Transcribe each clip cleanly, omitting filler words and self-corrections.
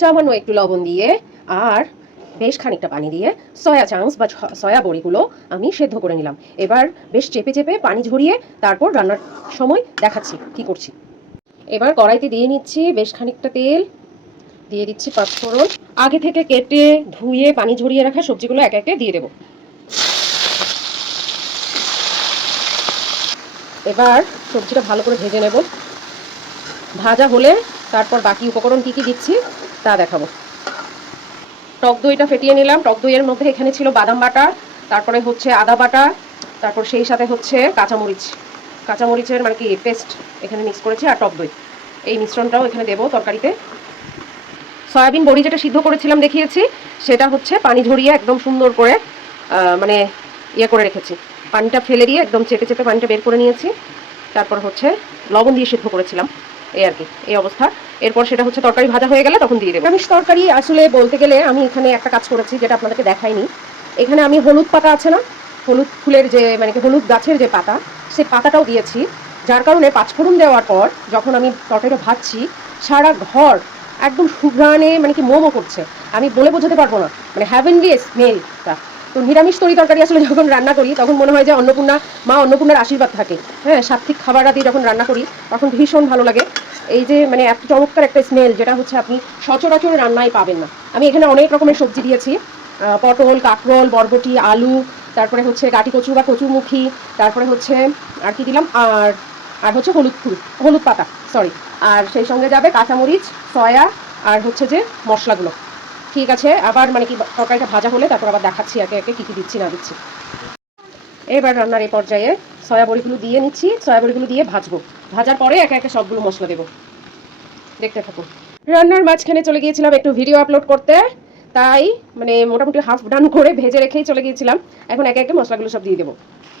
সামান্য একটু লবণ দিয়ে আর বেশ খানিকটা পানি দিয়ে সয়া চাংস বা সয়া বড়িগুলো আমি সেদ্ধ করে নিলাম। এবার বেশ চেপে চেপে পানি ঝরিয়ে তারপর রান্নার সময় দেখাচ্ছি কি করছি। এবার কড়াইতে দিয়ে নিচ্ছি বেশ খানিকটা তেল, দিয়ে দিচ্ছি পাঁচফোড়ন। আগে থেকে কেটে ধুয়ে পানি ঝরিয়ে রাখা সবজিগুলো একে একে দিয়ে দেবো। এবার সবজিটা ভালো করে ভেজে নেব। ভাজা হলে তারপর বাকি উপকরণ কী কী দিচ্ছি তা দেখাবো। টক দইটা ফেটিয়ে নিলাম। টক দইয়ের মধ্যে এখানে ছিল বাদাম বাটা, তারপরে হচ্ছে আদা বাটা, তারপর সেই সাথে হচ্ছে কাঁচামরিচের মানে কি পেস্ট এখানে মিক্স করেছি, আর টক দই। এই মিশ্রণটাও এখানে দেবো তরকারিতে। সয়াবিন বড়ি যেটা সিদ্ধ করেছিলাম দেখিয়েছি, সেটা হচ্ছে পানি ঝরিয়ে একদম সুন্দর করে মানে ইয়ে করে রেখেছি। পানিটা ফেলে দিয়ে একদম চেপে চেপে পানিটা বের করে নিয়েছি। তারপর হচ্ছে লবণ দিয়ে সিদ্ধ করেছিলাম, এই আর কি এই অবস্থা। এরপর সেটা হচ্ছে তরকারি ভাজা হয়ে গেলে তখন দিয়ে দেবো। নিরামিষ তরকারি আসলে বলতে গেলে আমি এখানে একটা কাজ করেছি যেটা আপনাদেরকে দেখাইনি। এখানে আমি হলুদ পাতা আছে না, হলুদ ফুলের যে মানে কি হলুদ গাছের যে পাতা, সেই পাতাটাও দিয়েছি। যার কারণে পাঁচফোড়ন দেওয়ার পর যখন আমি তরকারিটা ভাজছি, সারা ঘর একদম সুঘ্রাণে মানে কি মোমো করছে। আমি বলে বোঝাতে পারবো না, মানে হ্যাভেনলি স্মেলটা। তো নিরামিষ তরকারি আসলে যখন রান্না করি তখন মনে হয় যে অন্নপূর্ণার আশীর্বাদ থাকে। হ্যাঁ, সাত্বিক খাবার আদি যখন রান্না করি তখন ভীষণ ভালো লাগে। এই যে মানে এত চমৎকার একটা স্মেল, যেটা হচ্ছে আপনি সচরাচর রান্নায় পাবেন না। আমি এখানে অনেক রকমের সবজি দিয়েছি, পটল, কাঁকরোল, বরবটি, আলু, তারপরে হচ্ছে গাটি কচু বা কচুমুখী, তারপরে হচ্ছে আর কি দিলাম, আর হচ্ছে হলুদ পাতা, সরি। আর সেই সঙ্গে যাবে কাঁচামরিচ, সয়া, আর হচ্ছে যে মশলাগুলো। ঠিক আছে, আবার মানে কি তরকারিটা ভাজা হলে তারপর আবার দেখাচ্ছি একে একে কী কী দিচ্ছি না দিচ্ছি। এবার রান্নার এই পর্যায়ে সয়া বড়িগুলো দিয়ে নিচ্ছি। সয়া বড়িগুলো দিয়ে ভাজবো। ভাজার পরে একে একে সবগুলো মশলা দেবো, দেখতে থাকুন। রান্নার মাঝখানে চলে গিয়েছিলাম একটু ভিডিও আপলোড করতে, তাই মানে মোটামুটি হাফ ডান করে ভেজে রেখেই চলে গিয়েছিলাম। এখন একে একে মশলাগুলো সব দিয়ে দেবো।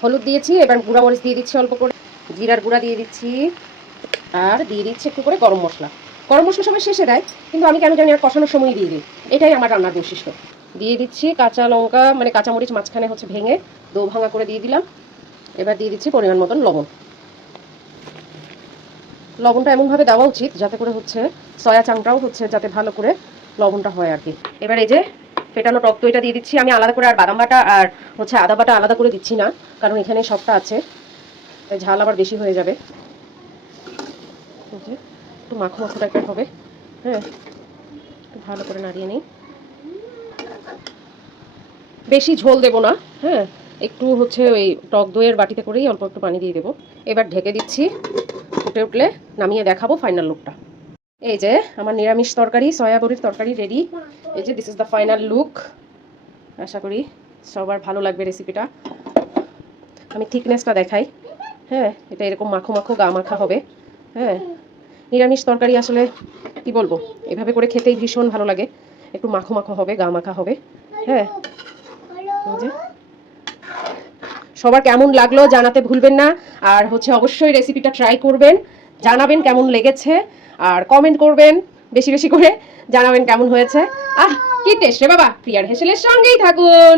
হলুদ দিয়েছি, এবার গুঁড়া মরিচ দিয়ে দিচ্ছি অল্প করে, জিরার গুঁড়া দিয়ে দিচ্ছি, আর দিয়ে দিচ্ছি একটু করে গরম মশলা। গরম মশলা সবাই শেষে দেয়, কিন্তু আমি কেন জানি আর কষানোর সময় দিয়ে দিই। এটাই আমার রান্নার বৈশিষ্ট্য। দিয়ে দিচ্ছি কাঁচা লঙ্কা মানে কাঁচামরিচ মাঝখানে হচ্ছে ভেঙে দো ভাঙা করে দিয়ে দিলাম। এবার দিয়ে দিচ্ছি পরিমাণ মতন লবণ। লবণটা এমনভাবে দেওয়া উচিত যাতে করে হচ্ছে সয়া চাংটাও হচ্ছে যাতে ভালো করে লবণটা হয় আর কি। এবার এই যে ফেটানো টক দইটা দিয়ে দিচ্ছি। আমি আলাদা করে আর বাদাম বাটা আর হচ্ছে আদা বাটা আলাদা করে দিচ্ছি না, কারণ এখানে সবটা আছে, তাই ঝাল আবার বেশি হয়ে যাবে। একটু মাখো মাখো টাইপের হবে। হ্যাঁ, একটু ভালো করে নাড়িয়ে নিই। বেশি ঝোল দেবো না, হ্যাঁ, একটু হচ্ছে ওই টক দইয়ের বাটিতে করেই অল্প একটু পানি দিয়ে দেবো। এবার ঢেকে দিচ্ছি, ফুটে উঠলে নামিয়ে দেখাবো ফাইনাল লুকটা। এই যে আমার নিরামিষ তরকারি, সয়া বড়ির তরকারি রেডি। এই যে this is the final look. আশা করি সবার ভালো লাগবে রেসিপিটা। আমি থিকনেসটা দেখাই। হ্যাঁ, এটা এরকম মাখো মাখো গা মাখা হবে। হ্যাঁ, নিরামিষ তরকারি আসলে কি বলবো, এভাবে করে খেতেই ভীষণ ভালো লাগে। একটু মাখো মাখো হবে, গা মাখা হবে। হ্যাঁ, সবার কেমন লাগলো জানাতে ভুলবেন না। আর হচ্ছে অবশ্যই রেসিপিটা ট্রাই করবেন, জানাবেন কেমন লেগেছে, আর কমেন্ট করবেন বেশি বেশি করে, জানাবেন কেমন হয়েছে। কি টেস্ট রে বাবা। প্রিয়ার হেসেলের সঙ্গেই থাকুন।